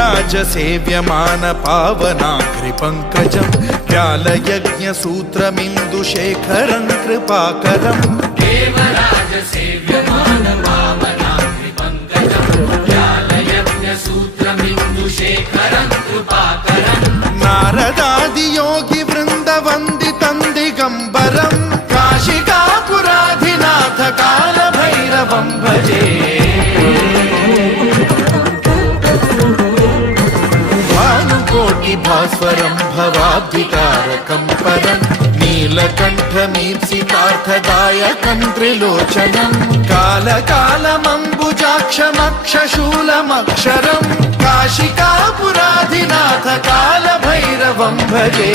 देवराज सेव्यमान पावनाग्रिपङ्कजं व्यालयज्ञसूत्रमिन्दुशेखरं कृपाकरम् देवराज सेव्यमान पावनाग्रिपङ्कजं व्यालयज्ञसूत्रमिन्दुशेखरं कृपाकरम् नारदादियोगि वृन्दवन्दितं दिगम्बरं काशिकापुराधिनाथ कालभैरवं भजे भास्वरं भवाब्धिकारकं परं नीलकण्ठमीप्सितार्थदायकं त्रिलोचनं कालकालमम्बुजाक्षमक्षशूलमक्षरं काशिकापुराधिनाथ कालभैरवं भजे।